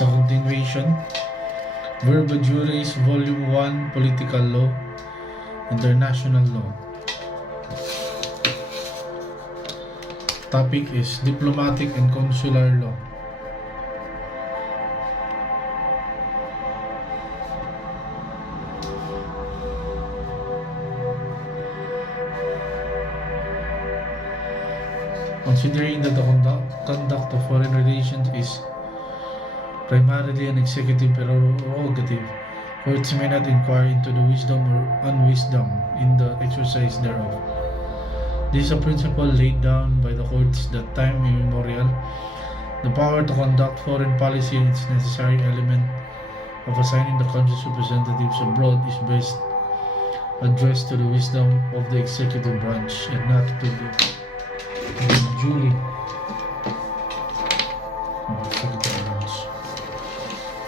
Sa continuation, Verba Juris, Volume 1, Political Law, International Law. Topic is Diplomatic and Consular Law. Considering that the conduct of foreign relations is primarily an executive prerogative, courts may not inquire into the wisdom or unwisdom in the exercise thereof. This is a principle laid down by the courts that time immemorial. The power to conduct foreign policy and its necessary element of assigning the country's representatives abroad is best addressed to the wisdom of the executive branch and not to the duly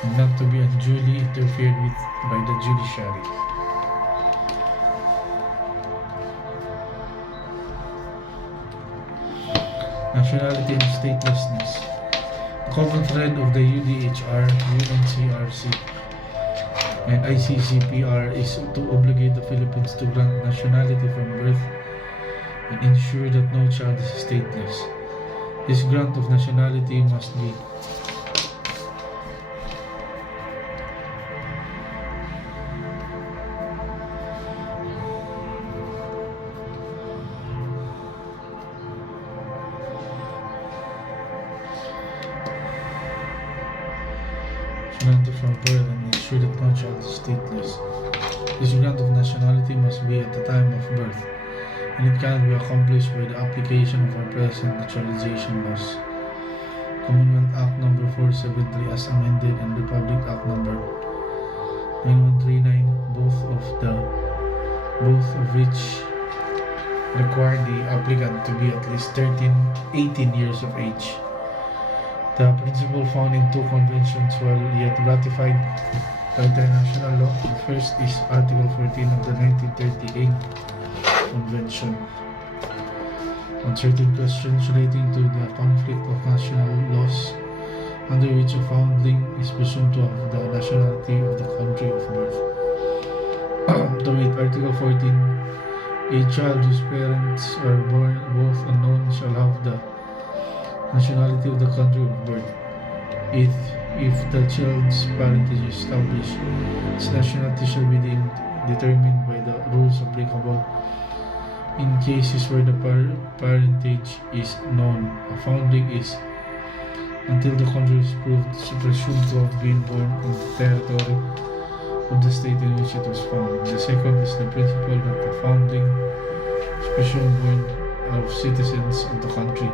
and not to be unduly interfered with by the judiciary. Nationality and Ststelessness. The common thread of the UDHR, UNCRC, and ICCPR is to obligate the Philippines to grant nationality from birth and ensure that no child is stateless. This grant of nationality must be from birth and ensure that no child is stateless. This grant of nationality must be at the time of birth, and it cannot be accomplished by the application of our present naturalization laws. Commonwealth Act No. 473 as amended and Republic Act No. 9139, both of which require the applicant to be at least 18 years of age. The principle found in two conventions while yet ratified by international law. The first is Article 14 of the 1938 Convention on certain questions relating to the conflict of national laws, under which a foundling is presumed to have the nationality of the country of birth. To wit, Article 14, a child whose parents are born both unknown shall have the nationality of the country of birth. If the child's parentage is established, its nationality shall be determined by the rules applicable. In cases where the parentage is known, a foundling is until the country is presumed to have been born on the territory of the state in which it was found. The second is the principle that the foundling is presumed born of citizens of the country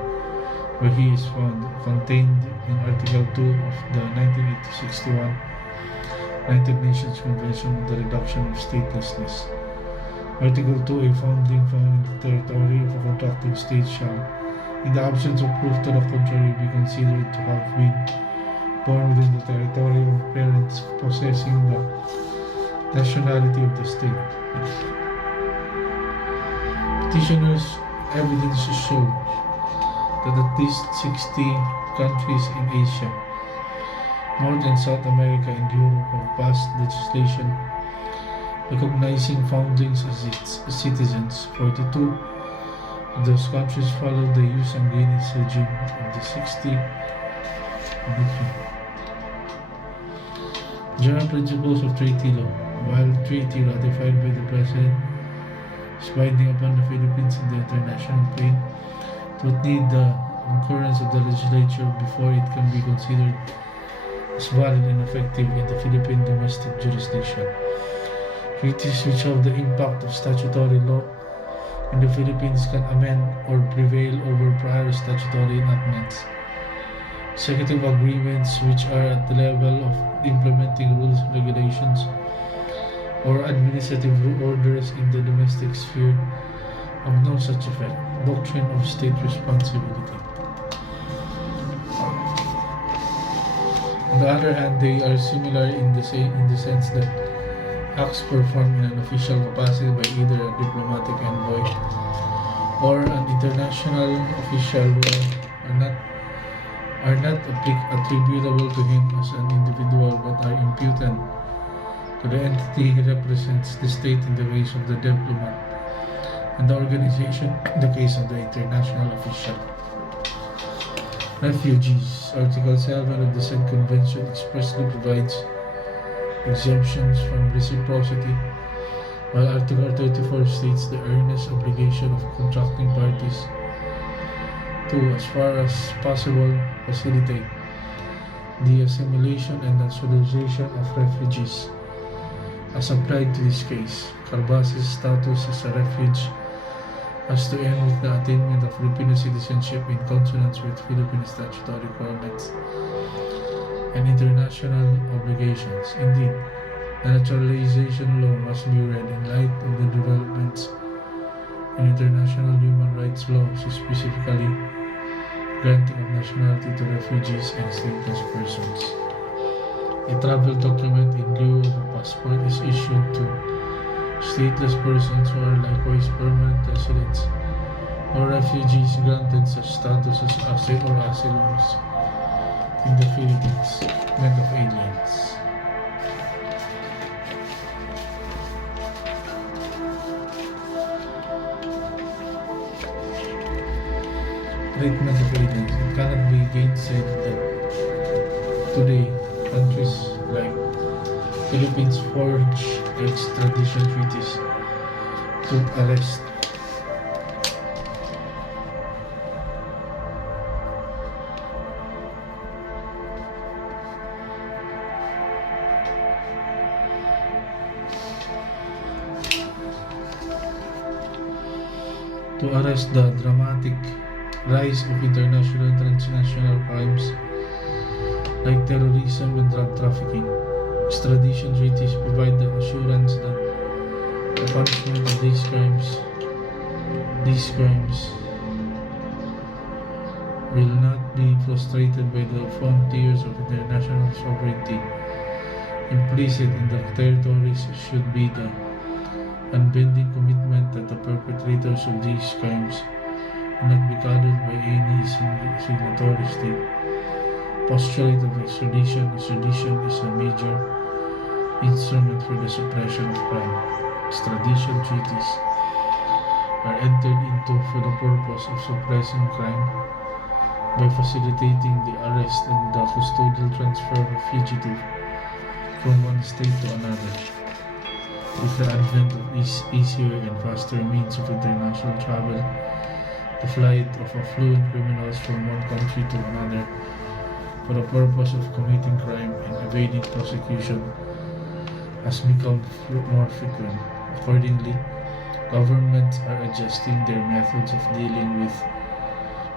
where he is found, contained in Article 2 of the 1961 United Nations Convention on the Reduction of Statelessness. Article 2, a foundling found in the territory of a contracting state shall, in the absence of proof to the contrary, be considered to have been born within the territory of parents possessing the nationality of the state. Petitioners' evidence show that at least 60 countries in Asia, North and South America, and Europe have passed legislation recognizing foundlings as its citizens. 42 of those countries follow the use and greenish regime of the 60. General principles of treaty law. While treaty ratified by the President is binding upon the Philippines in the international plane, it would need the concurrence of the legislature before it can be considered as valid and effective in the Philippine domestic jurisdiction. Treaties which have the impact of statutory law in the Philippines can amend or prevail over prior statutory enactments. Executive agreements which are at the level of implementing rules, regulations, or administrative orders in the domestic sphere have no such effect. Doctrine of state responsibility. On the other hand, they are similar in the sense that acts performed in an official capacity by either a diplomatic envoy or an international official are not are not attributable to him as an individual but are imputed to the entity he represents, the state in the case of the diplomat, and the organization in the case of the international official. Refugees. Article 7 of the said convention expressly provides exemptions from reciprocity, while Article 34 states the earnest obligation of contracting parties to, as far as possible, facilitate the assimilation and naturalization of refugees. As applied to this case, Carbas's status as a refuge has to end with the attainment of Filipino citizenship in consonance with Philippine statutory requirements and international obligations. Indeed, the naturalization law must be read in light of the developments in international human rights law, specifically granting of nationality to refugees and stateless persons. A travel document in lieu of a passport is issued to stateless persons who are likewise permanent residents or refugees granted such status as asylums in the Philippines, meant of aliens. Treatment of aliens. It cannot be gainsaid that today countries like Philippines forge extradition treaties to arrest the dramatic rise of international and transnational crimes like terrorism and drug trafficking. Extradition treaties provide the assurance that the punishment of these crimes will not be frustrated by the frontiers of international sovereignty. Implicit in the territories should be the unbending commitment that the perpetrators of these crimes will not be coddled by any signatory state. Postulate of extradition. Extradition is a major instrument for the suppression of crime. Extradition treaties are entered into for the purpose of suppressing crime by facilitating the arrest and the custodial transfer of a fugitive from one state to another. With the advent of easier and faster means of international travel, the flight of affluent criminals from one country to another for the purpose of committing crime and evading prosecution has become more frequent. Accordingly, governments are adjusting their methods of dealing with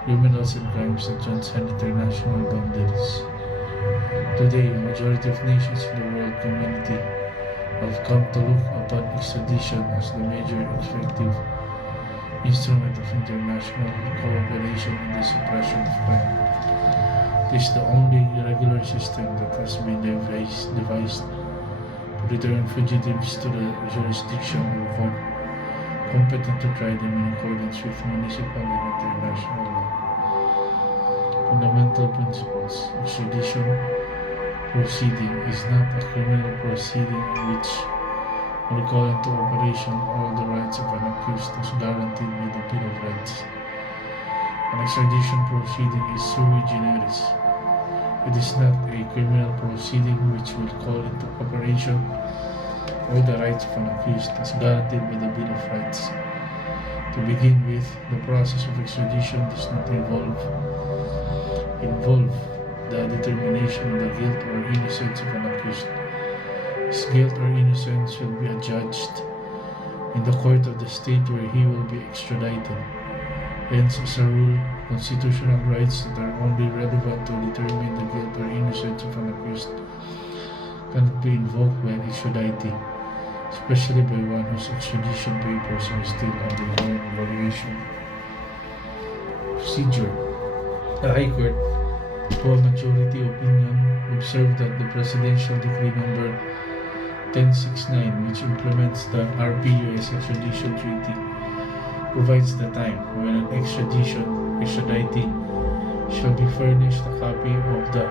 criminals and crimes that transcend international boundaries. Today, a majority of nations in the world community have come to look upon extradition as the major effective instrument of international cooperation in the suppression of crime. It is the only regular system that has been devised to return fugitives to the jurisdiction of a court competent to try them in accordance with municipal and international law. Fundamental principles. Extradition proceeding is not a criminal proceeding in which will call into operation all the rights of an accused as guaranteed by the Bill of Rights. An extradition proceeding is sui generis. It is not a criminal proceeding which will call into operation all the rights of an accused as guaranteed by the Bill of Rights. To begin with, the process of extradition does not involve the determination of the guilt or innocence of an accused. His guilt or innocence will be adjudged in the court of the state where he will be extradited. Hence, as a rule, constitutional rights that are only relevant to determine the guilt or innocence of an accused cannot be invoked by an extraditee, especially by one whose extradition papers are still undergoing evaluation. Procedure. The High Court, for majority opinion, observed that the Presidential Decree number 1069, which implements the RPUS extradition treaty, provides the time when an extraditee shall be furnished a copy of the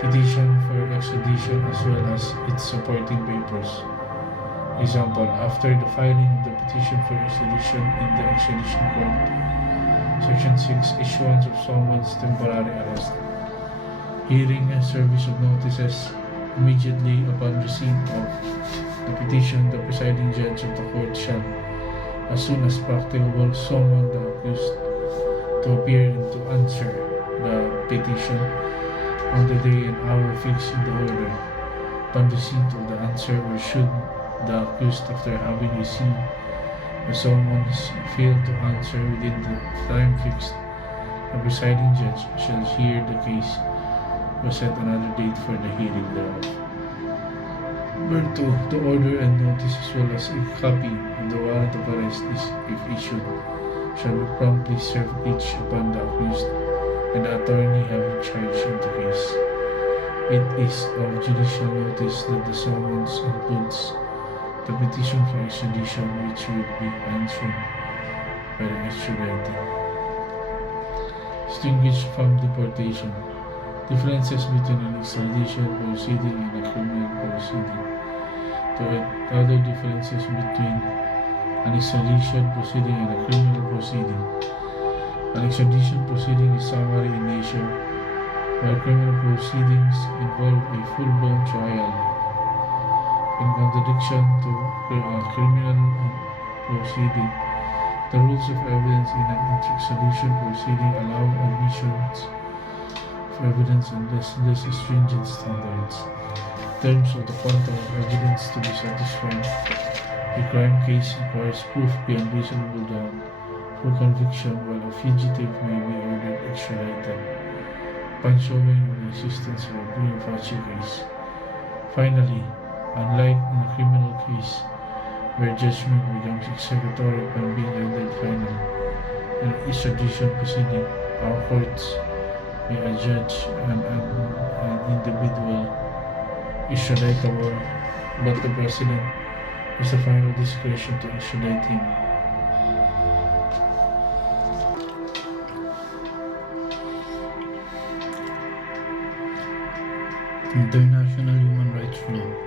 petition for extradition as well as its supporting papers. Example, after the filing of the petition for extradition in the extradition court, Section 6, issuance of summons, temporary arrest. Hearing and service of notices. Immediately upon receipt of the petition, the presiding judge of the court shall, as soon as practicable, summon the accused to appear and to answer the petition on the day and hour fixed in the order. Upon receipt of the answer, or should the accused, after having received the summons, fail to answer within the time fixed, the presiding judge shall hear the case or set another date for the hearing thereof. Number 2. The order and notice as well as a copy of the warrant of arrest is, if issued, shall be promptly served each upon the accused and the attorney having charge of the case. It is of judicial notice that the summons includes the petition for extradition, which would be answered by the extraditee. Distinguished from deportation. Differences between an extradition proceeding and a criminal proceeding. Other differences between an extradition proceeding and a criminal proceeding. An extradition proceeding is summary in nature, while criminal proceedings involve a full-blown trial. In contradiction to a criminal proceeding, the rules of evidence in an extradition proceeding allow admissions evidence and less stringent standards. In terms of the quantum of evidence to be satisfied, a crime case requires proof beyond reasonable doubt for conviction, while a fugitive may be ordered extradited upon showing of the existence of a prima facie case. Finally, unlike in a criminal case, where judgment becomes executory upon being rendered final, in an extradition proceeding, our courts may adjudge an individual extraditable, but the President has the final discretion to extradite him. International human rights law.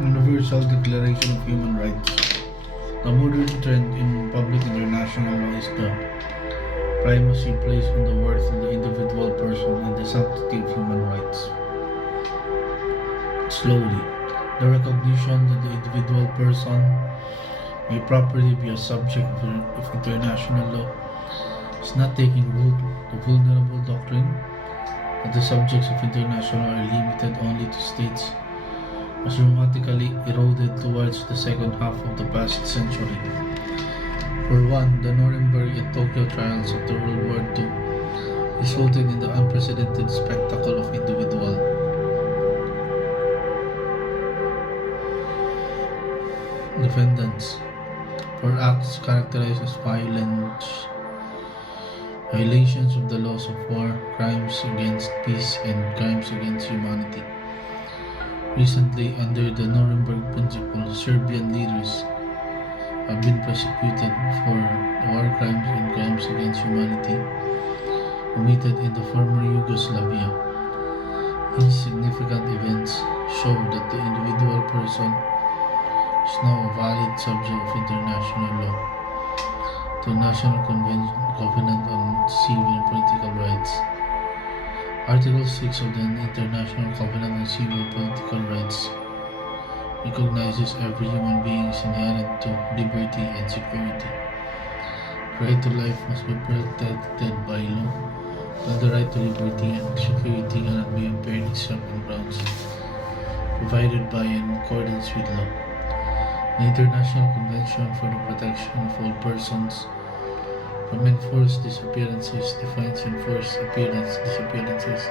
Universal Declaration of Human Rights. The modern trend in public international law is the primacy placed on the worth of the individual person and the sanctity of human rights. Slowly, the recognition that the individual person may properly be a subject of international law is not taking root. The vulnerable doctrine that the subjects of international law are limited only to states was dramatically eroded towards the second half of the past century. For one, the Nuremberg and Tokyo trials after World War II resulted in the unprecedented spectacle of individual defendants for acts characterized as violations of the laws of war, crimes against peace, and crimes against humanity. Recently, under the Nuremberg Principle, Serbian leaders have been prosecuted for war crimes and crimes against humanity committed in the former Yugoslavia. These significant events show that the individual person is now a valid subject of international law, the National Covenant on Civil and Political Rights. Article 6 of the International Covenant on Civil and Political Rights recognizes every human being is inherent to liberty and security. The right to life must be protected by law, while the right to liberty and security cannot be impaired except on grounds provided by and in accordance with law. The International Convention for the Protection of All Persons from Enforced Disappearances defines enforced disappearances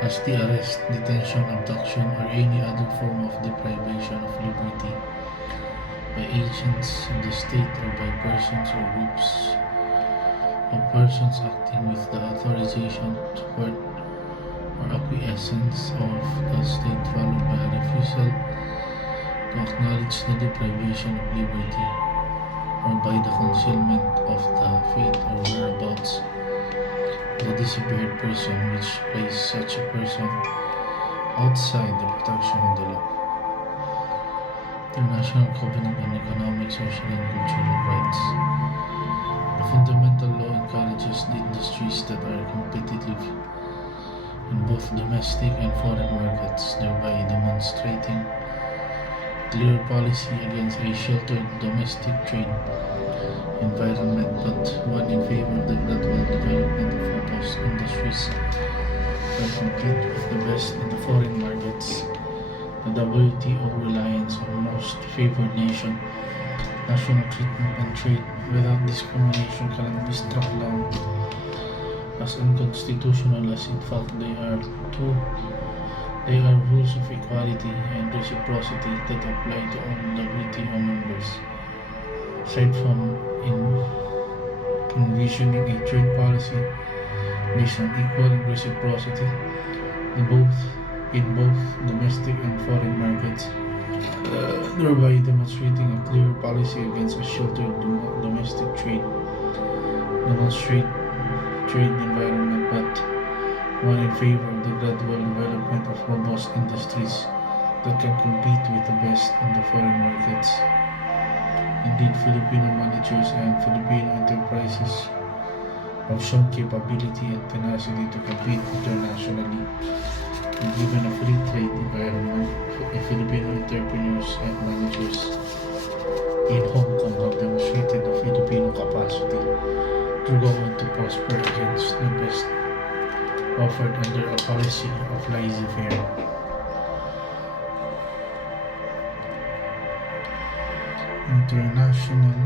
as the arrest, detention, abduction, or any other form of deprivation of liberty by agents in the state or by persons or groups of persons acting with the authorization, support, or acquiescence of the state, followed by a refusal to acknowledge the deprivation of liberty, or by the concealment of the fate or whereabouts of the disappeared person, which place such a person outside the protection of the law. International Covenant on Economic, Social, and Cultural Rights. The fundamental law encourages the industries that are competitive in both domestic and foreign markets, thereby demonstrating clear policy against a sheltered domestic trade environment, but one in favor of the gradual development of robust industries that compete with the best in the foreign markets. The WTO reliance on most favored nation, national treatment and trade without discrimination cannot be struck down as unconstitutional, as in fact they are rules of equality and reciprocity that apply to all WTO members. Aside from envisioning a trade policy based on equal and reciprocity in both domestic and foreign markets, thereby demonstrating a clear policy against a sheltered domestic trade environment, but one in favor of the gradual development of robust industries that can compete with the best in the foreign markets. Indeed, Filipino managers and Filipino enterprises have shown capability and tenacity to compete internationally. And given a free trade environment, Filipino entrepreneurs and managers in Hong Kong have demonstrated the Filipino capacity to go on to prosper against the best offered under a policy of laissez-faire. International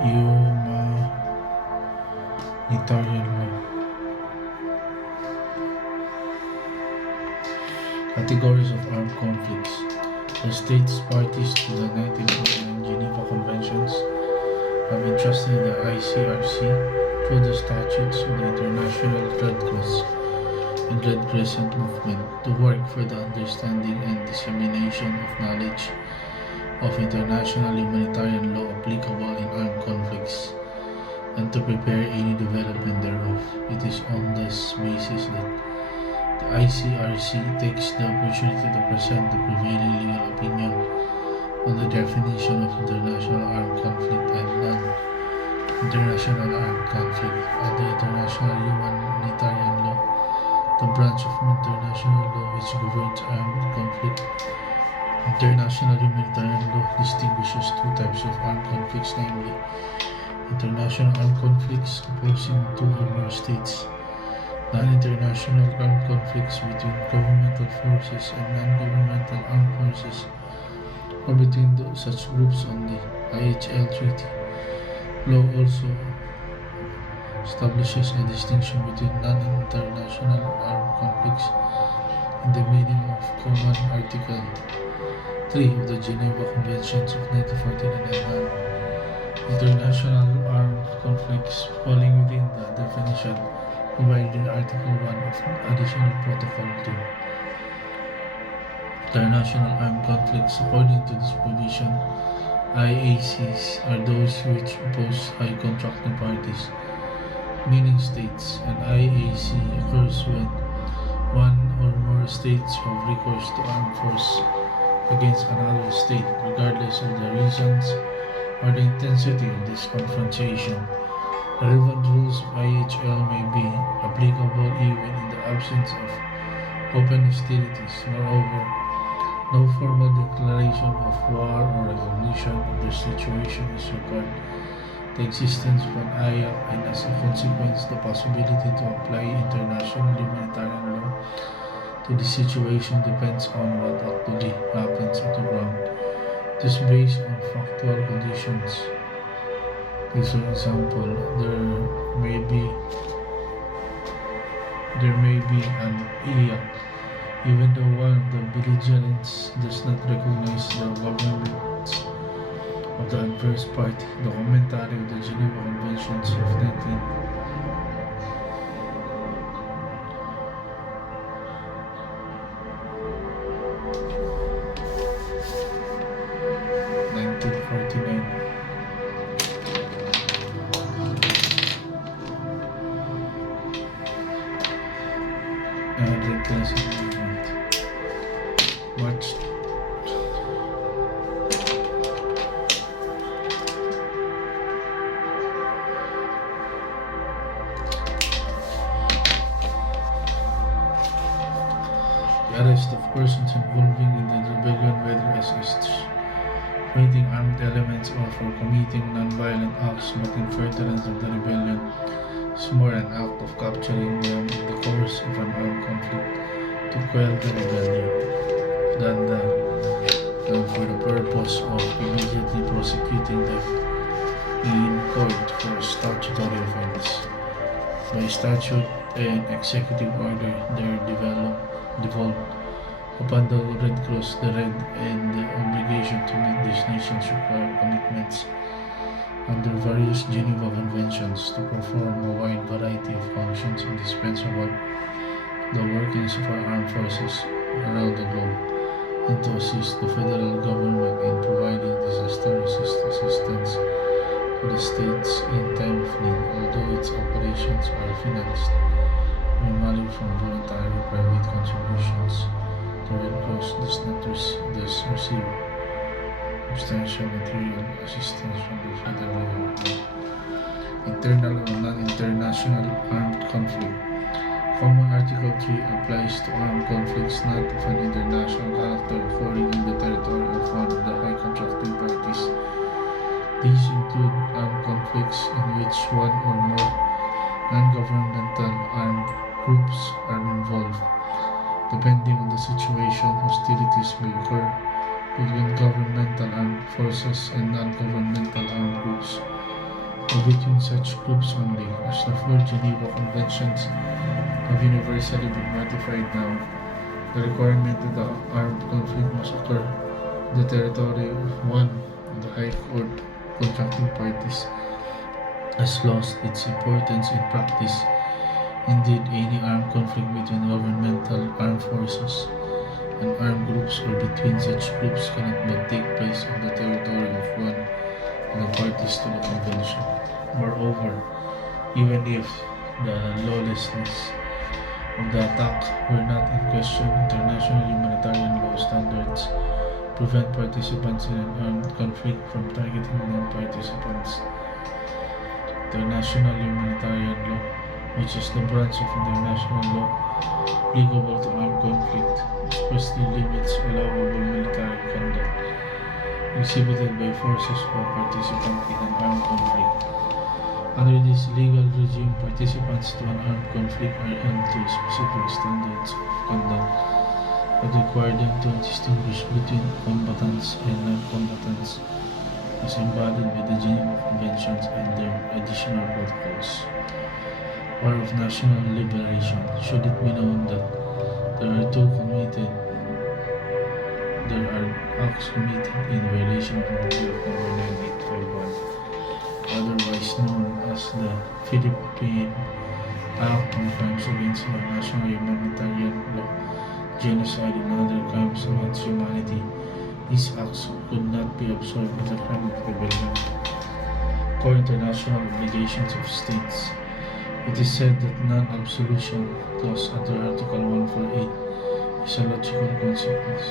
Humanitarian Law. Categories of armed conflicts. The states parties to the 1949 Geneva Conventions have entrusted the ICRC through the statutes of the International Red Cross and Red Crescent Movement to work for the understanding and dissemination of knowledge of international humanitarian law applicable in armed conflicts and to prepare any development thereof. It is on this basis that the ICRC takes the opportunity to present the prevailing legal opinion on the definition of international armed conflict and non-international armed conflict under international humanitarian law, the branch of international law which governs armed conflict. International humanitarian law distinguishes two types of armed conflicts, namely international armed conflicts opposing two or more states, non-international armed conflicts between governmental forces and non-governmental armed forces, or between such groups on the IHL Treaty. Law also establishes a distinction between non-international armed conflicts in the meaning of Common Article 3 of the Geneva Conventions of 1949 and non-international armed conflicts falling within the definition provided in Article 1 of Additional Protocol 2. International armed conflicts, according to this provision, IACs are those which oppose high contracting parties, meaning states. An IAC occurs when one or more states have recourse to armed force against another state, regardless of the reasons or the intensity of this confrontation. Relevant rules of IHL may be applicable even in the absence of open hostilities. Moreover, no formal declaration of war or recognition of the situation is required. The existence of an IAC and as a consequence the possibility to apply international humanitarian law to the situation depends on what actually happens at the ground. It is based on factual conditions. For example, there may be an IAC Even though one of the belligerents does not recognize the governments of the adverse party, the commentary of the Geneva Conventions of 1949. March the arrest of persons involving in the rebellion, whether as creating armed elements or for committing non-violent acts but in furtherance of the rebellion, is more an act of capturing them in the course of an armed conflict to quell the rebellion than for the purpose of immediately prosecuting them in court for a statutory offense. By statute and executive order, they are devolved upon the Red Cross, the Red, and the obligation to meet these nations required commitments under various Geneva Conventions to perform a wide variety of functions indispensable to the workings of our armed forces around the globe, and to assist the federal government in providing disaster assistance to the states in time of need, although its operations are financed primarily from voluntary private contributions. The Red Cross does not receive substantial material assistance from the federal government. Internal or non-international armed conflict. Common Article 3 applies to armed conflicts not of an international character occurring in the territory of one of the high contracting parties. These include armed conflicts in which one or more non-governmental armed groups are involved. Depending on the situation, hostilities may occur between governmental armed forces and non-governmental armed groups, or between such groups only, as the four Geneva Conventions have universally been ratified now. The requirement that the armed conflict must occur in the territory of one of the high court contracting parties has lost its importance in practice. Indeed, any armed conflict between governmental armed forces and armed groups or between such groups cannot but take place on the territory of one of the parties to the convention. Moreover, even if the lawlessness of the attack were not in question, international humanitarian law standards prevent participants in an armed conflict from targeting non-participants. International humanitarian law, which is the branch of international law applicable to armed conflict, expressly limits allowable military conduct exhibited by forces or participants in an armed conflict. Under this legal regime, participants to an armed conflict are held to specific standards of conduct that require them to distinguish between combatants and non-combatants, as embodied by the Geneva Conventions and their additional protocols. War of national liberation. Should it be known that there are acts committed in violation of Article 9851, otherwise known as the Philippine Act on Crimes Against International Humanitarian Law, Genocide and other crimes against humanity. These acts could not be absorbed in the crime of rebellion or international obligations of states. It is said that non-absolution clause under Article 148 is a logical consequence.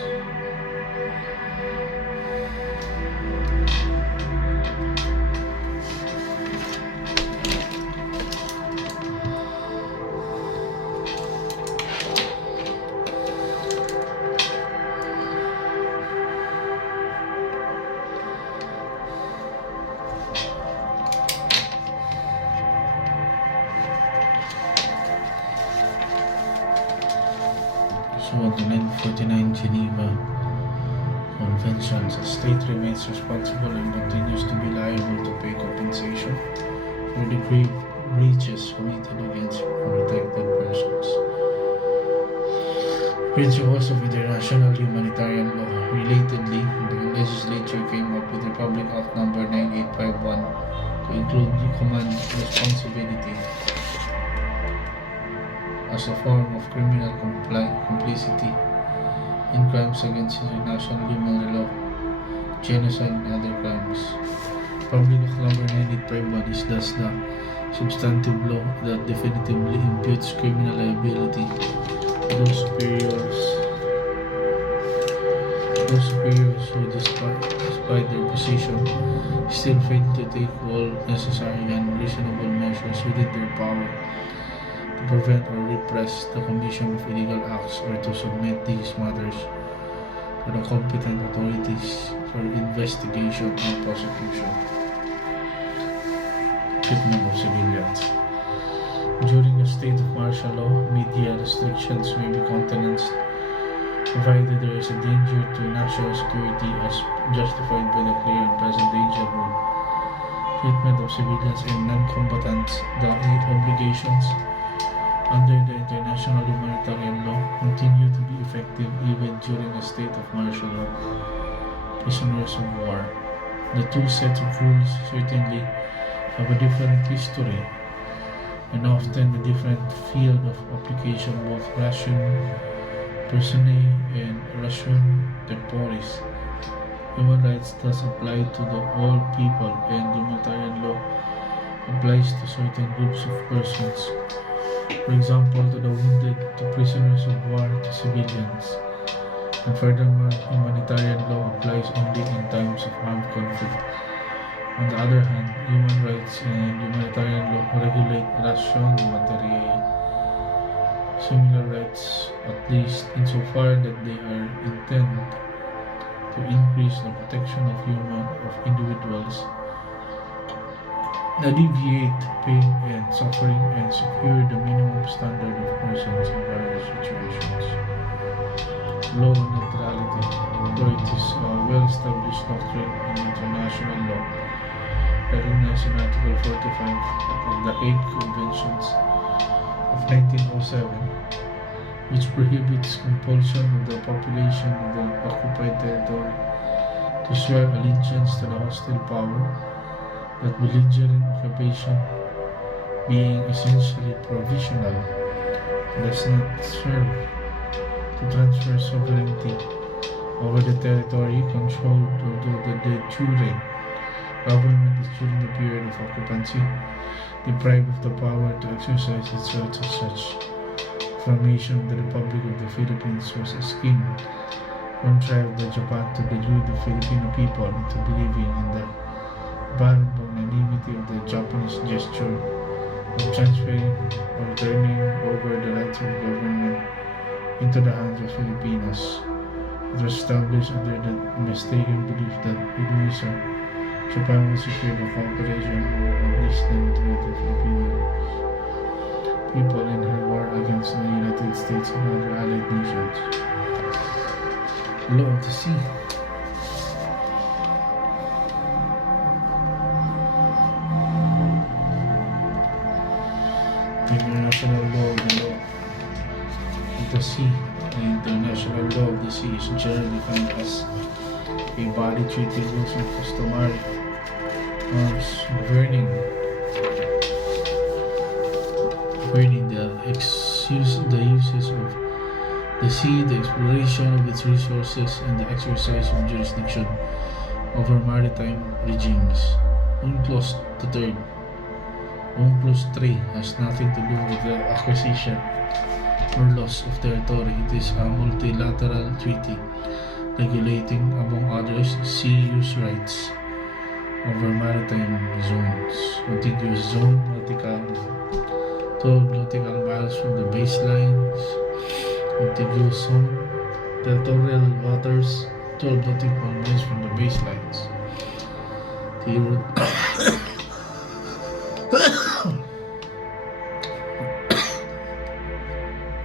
Pursuant to 1949 Geneva Conventions, a state remains responsible and continues to be liable to pay compensation for the grave breaches committed against protected persons. Principles of International Humanitarian Law. Relatedly, the legislature came up with Republic Act No. 9851 to include command responsibility as a form of criminal complicity in crimes against international human law, genocide, and other crimes. Republic Act No. 9851 is thus the substantive law that definitively imputes criminal liability to those superiors who, despite their position, still fail to take all necessary and reasonable measures within their power to prevent or repress the commission of illegal acts or to submit these matters to the competent authorities for investigation and prosecution. Treatment of civilians. During a state of martial law, media restrictions may be countenanced provided there is a danger to national security as justified by the clear and present danger rule. Treatment of civilians and non-combatants. The obligations under the international humanitarian law continue to be effective even during a state of martial law. Prisoners of war. The two sets of rules certainly have a different history and often a different field of application, both ration personae and ration temporis. Human rights thus apply to all people, and humanitarian law applies to certain groups of persons. For example, to the wounded, to prisoners of war, to civilians. And furthermore, humanitarian law applies only in times of armed conflict. On the other hand, human rights and humanitarian law regulate ration materiae. Similar rights, at least insofar that they are intended to increase the protection of individuals, alleviate pain and suffering, and secure the minimum standard of persons in various situations. Law neutrality. Though it is a well-established doctrine in international law, recognized in Article 45 of the Hague Conventions of 1907, which prohibits compulsion of the population of the occupied territory to swear allegiance to the hostile power, that belligerent occupation, being essentially provisional, does not serve to transfer sovereignty over the territory controlled, although the de jure government is during the period of occupancy deprived of the power to exercise its rights as such. Formation of the Republic of the Philippines was a scheme contrived by Japan to delude the Filipino people into believing in the apparent magnanimity of the Japanese gesture of transferring or turning over the rights of government into the hands of Filipinos. It was established under the mistaken belief that by doing so, Japan will secure the cooperation or at least the neutrality of Filipino people in her war against the United States and other allied nations. Law of the sea. International law of the law of the sea. The international law of the sea is generally defined as a body treated rules and customary norms governing the uses of the sea, the exploration of its resources, and the exercise of jurisdiction over maritime regimes. UNCLOS 3 has nothing to do with the acquisition or loss of territory. It is a multilateral treaty regulating, among others, sea use rights over maritime zones. Contiguous zone, 12 nautical miles from the baselines. Contiguous zone, territorial waters, 12 nautical miles from the baselines.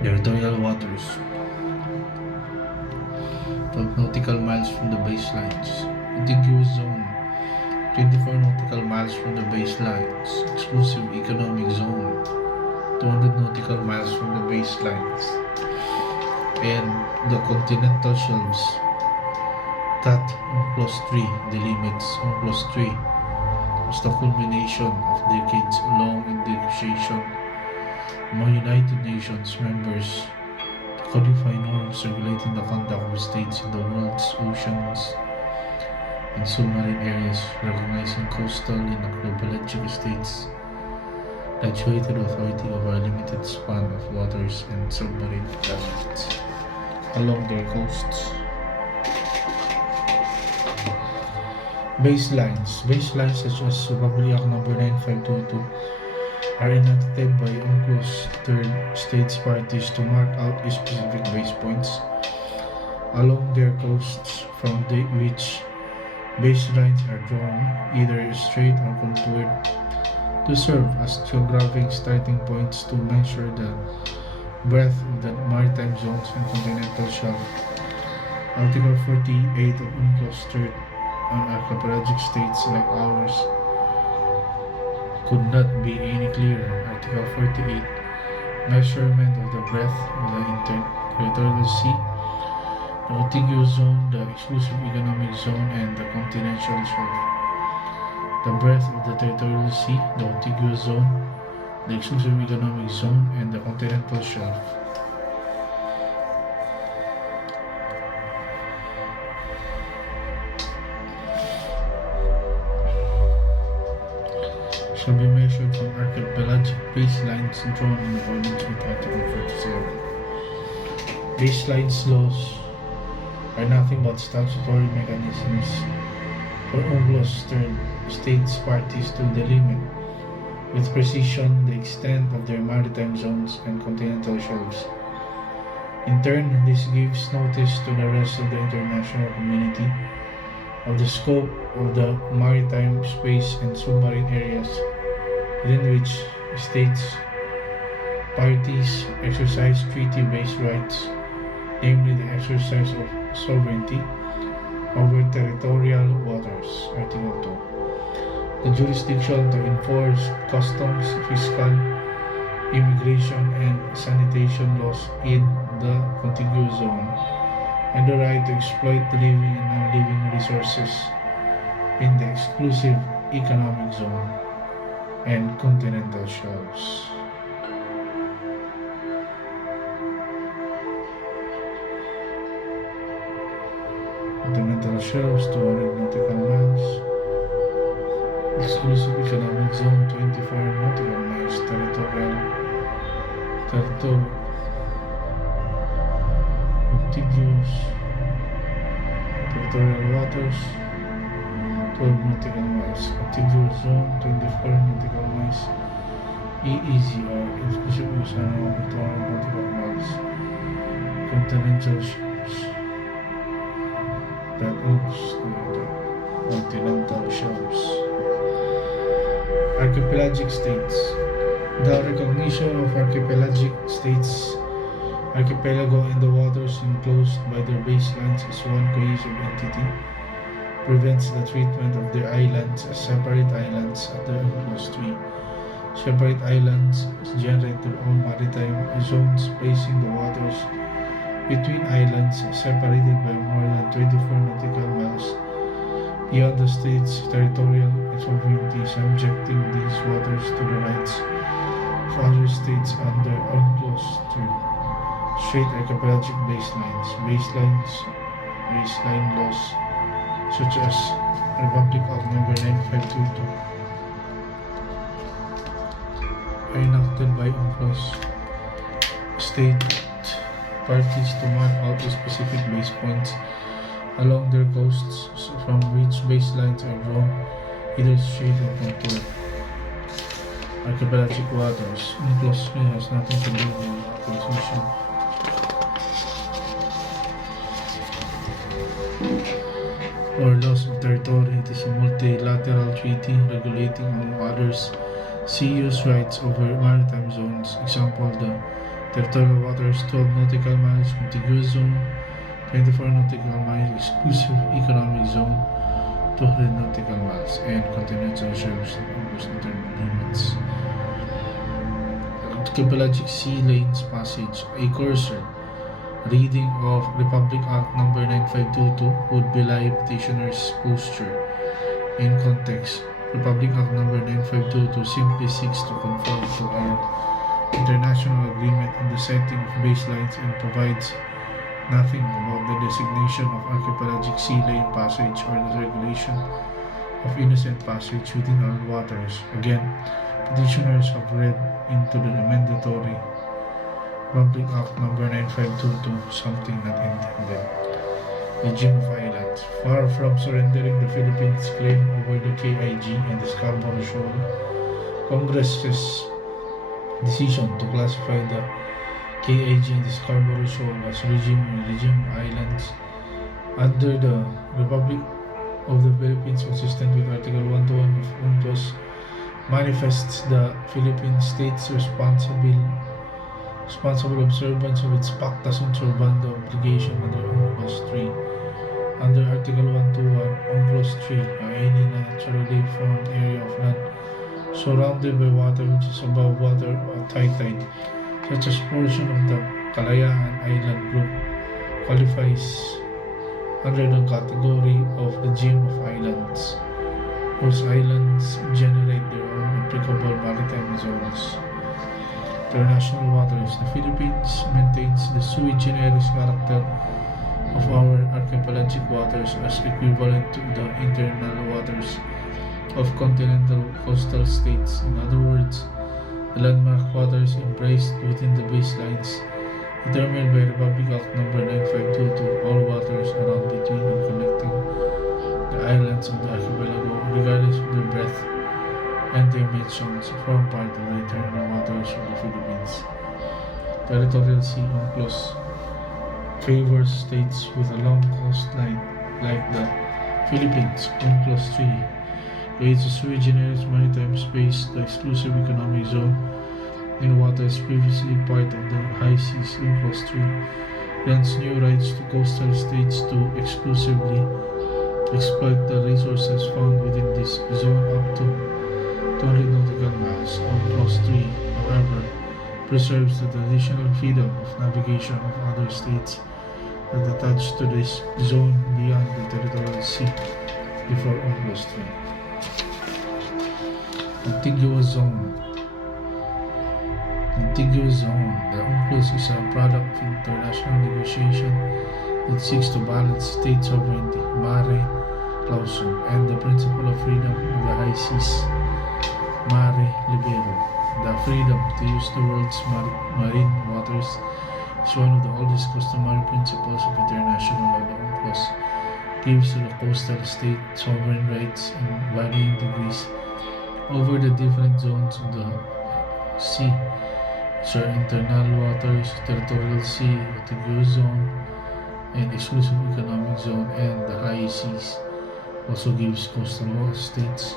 Territorial waters, 12 nautical miles from the baselines. Contiguous zone, 24 nautical miles from the baselines. Exclusive economic zone, 200 nautical miles from the baselines. and the continental shelves that UNCLOS 3 delimits. UNCLOS 3 was the culmination of decades-long negotiation among United Nations members to codify norms regulating the conduct of states in the world's oceans and submarine areas, recognizing coastal and archipelagic states graduated authority over a limited span of waters and submarine lands along their coasts. Baselines such as Republic Act No. 9522 are enacted by UNCLOS third states parties to mark out specific base points along their coasts from which baselines are drawn, either straight or contoured, to serve as geographic starting points to measure the breadth of the maritime zones and continental shelf. Article 48 of UNCLOS 3 on archipelagic states like ours could not be any clearer. Article 48, measurement of the breadth of the interterritorial sea, the contiguous zone, the exclusive economic zone, and the continental shelf. The breadth of the territorial sea, the contiguous zone, the exclusive economic zone, and the continental shelf. Shall be measured from archipelagic baselines drawn in accordance with Article 47. Baselines laws are nothing but statutory mechanisms for UNCLOS third states parties to delimit with precision the extent of their maritime zones and continental shelves. In turn, this gives notice to the rest of the international community of the scope of the maritime space and submarine areas within which states parties exercise treaty-based rights, namely the exercise of sovereignty over territorial waters. Article 2. The jurisdiction to enforce customs, fiscal, immigration, and sanitation laws in the contiguous zone, and the right to exploit the living and non-living resources in the exclusive economic zone and continental shelves. Continental shelves 200 nautical miles, exclusive economic zone 24 nautical miles, contiguous territorial waters 12 nautical miles, contiguous zone 24 nautical miles, EEZR, exclusive economic 200 nautical miles, continental shelves that oops, continental shelves. Archipelagic states. The recognition of archipelagic states, archipelago, and the waters enclosed by their baselines as one cohesive entity prevents the treatment of their islands as separate islands under UNCLOS 3. Separate islands generate their own maritime zones, placing the waters between islands separated by more than 24 nautical miles beyond the state's territorial sovereignty, subjecting these waters to the rights of other states under UNCLOS 3. Straight archipelagic baselines. Baseline laws such as Republic Act No. 9522 are enacted by UNCLOS state parties to mark out specific base points along their coasts from which baselines are drawn, either straight or contoured. Archipelagic waters. UNCLOS 3 has nothing to do with acquisition. Or loss of territory. It is a multilateral treaty regulating, among others, sea use rights over maritime zones. Example, the territorial waters 12 nautical miles, contiguous zone 24 nautical miles, exclusive economic zone 200 nautical miles, and continental shelves and almost internal limits. Archipelagic sea lanes passage. A courser Reading of Republic Act number 9522 would belie petitioner's posture. In context, Republic Act number 9522 simply seeks to conform to our international agreement in the setting of baselines and provides nothing about the designation of archipelagic sea lane passage or the regulation of innocent passage within our waters. Again, petitioners have read into the mandatory Republic Act number 9522 something not intended. Regime of Islands. Far from surrendering the Philippines' claim over the KIG and the Scarborough Shoal, Congress's decision to classify the KIG and the Scarborough Shoal as regime islands under the Republic of the Philippines, consistent with Article 121 of UNCLOS, manifests the Philippine state's responsible observance of its pacta sunt servanda obligation under UNCLOS 3. Under Article 121, UNCLOS 3, any naturally formed area of land surrounded by water which is above water at high tide, such as portion of the Kalayaan Island group, qualifies under the category of the regime of islands, whose islands generate their own applicable maritime zones. International waters. The Philippines maintains the sui generis character of our archipelagic waters as equivalent to the internal waters of continental coastal states. In other words, the landmark waters embraced within the baselines determined by Republic Act number 9522, all waters around, between, and connecting the islands of the archipelago, regardless of their breadth and dimensions, form part of the internal waters of the Philippines. Territorial Sea UNCLOS favors states with a long coastline like the Philippines. UNCLOS 3 creates a sui generis maritime space, the exclusive economic zone, in waters previously part of the high seas. UNCLOS 3 grants new rights to coastal states to exclusively exploit the resources found within this zone up to 200 nautical miles. UNCLOS 3, however, preserves the traditional freedom of navigation of other states that attach to this zone beyond the territorial sea before UNCLOS 3. Contiguous zone. The UNCLOS is a product of international negotiation that seeks to balance state sovereignty, mare clausum, and the principle of freedom of the high seas, mare libero. The freedom to use the world's marine waters is one of the oldest customary principles of international law. The UNCLOS gives to the coastal state sovereign rights in varying degrees over the different zones of the sea, which are internal waters, territorial sea, contiguous zone, and exclusive economic zone, and the high seas. Also gives coastal states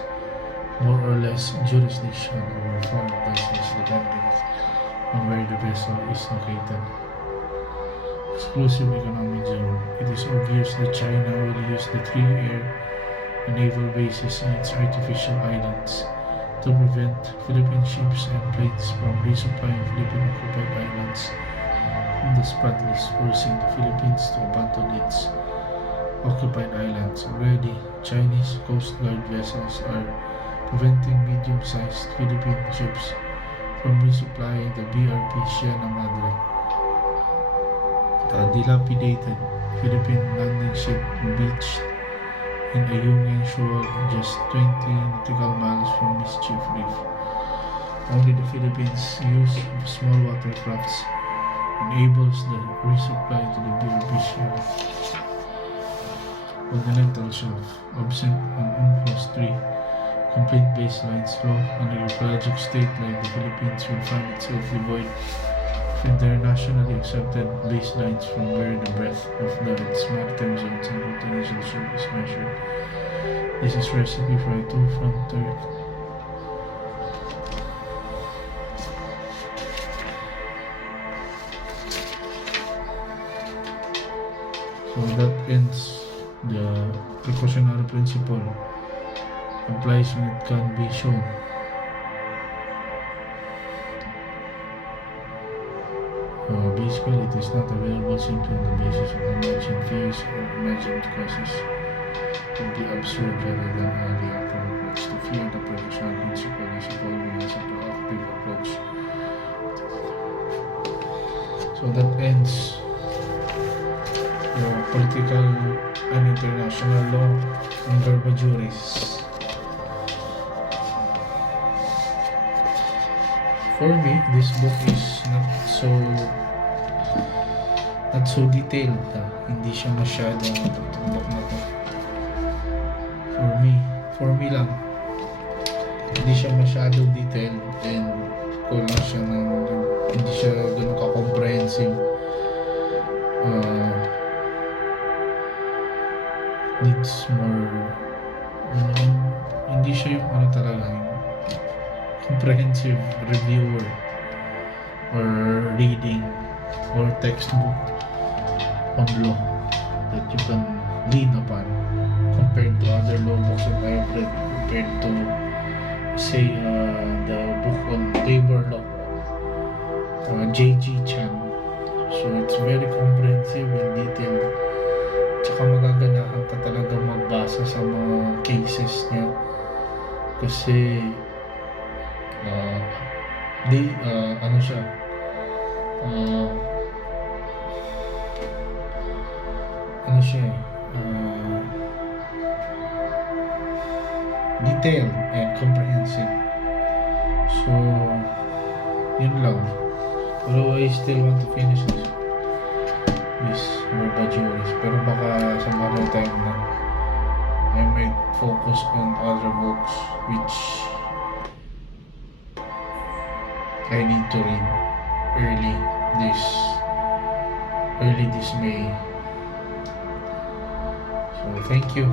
more or less jurisdiction over foreign vessels depending on where the vessel is located. Exclusive economic zone. It is obvious that China will use the 3 air and naval bases in its artificial islands to prevent Philippine ships and planes from resupplying Philippine occupied islands in the spot list, forcing the Philippines to abandon its occupied islands. Already, Chinese Coast Guard vessels are preventing medium-sized Philippine ships from resupplying the BRP Sierra Madre. The dilapidated Philippine landing ship beached in Ayungin Shoal, just 20 nautical miles from Mischief Reef. Only the Philippines' use of small watercrafts enables the resupply to the BRP Sierra. Continental shelf. Absent on UNCLOS 3, complete baselines law, an archipelagic state like the Philippines will find itself devoid of internationally accepted baselines from where the breadth of its maritime zones and continental shelf is measured. This is recipe for a two-front turret. So that ends the precautionary principle. Applies when it can be shown. basically, it is not available simply on the basis of imagined fears or imagined causes. It would be absurd rather than a reactive approach. To fear the precaution principle is evolving as a proactive approach. So that ends the political and international law on Verba Juris. For me, this book is not so detailed. Hindi siya masyadong itong book na to. For me lang, hindi siya masyadong detailed and kulang siya hindi siya ganun ka-comprehensive. Needs more, hindi siya yung talaga yung comprehensive reviewer or reading or textbook on law that you can lean upon compared to other law books that I have read, compared to say the book on labor law, J.G. Chan. So it's very comprehensive and detailed, tsaka magaganahan ka talaga magbasa sa mga cases niya kasi siya detailed and comprehensive. So yun lang. Although I still want to finish this Verba Juris, pero baka some other time na I might focus on other books which I need to read early this May. So thank you.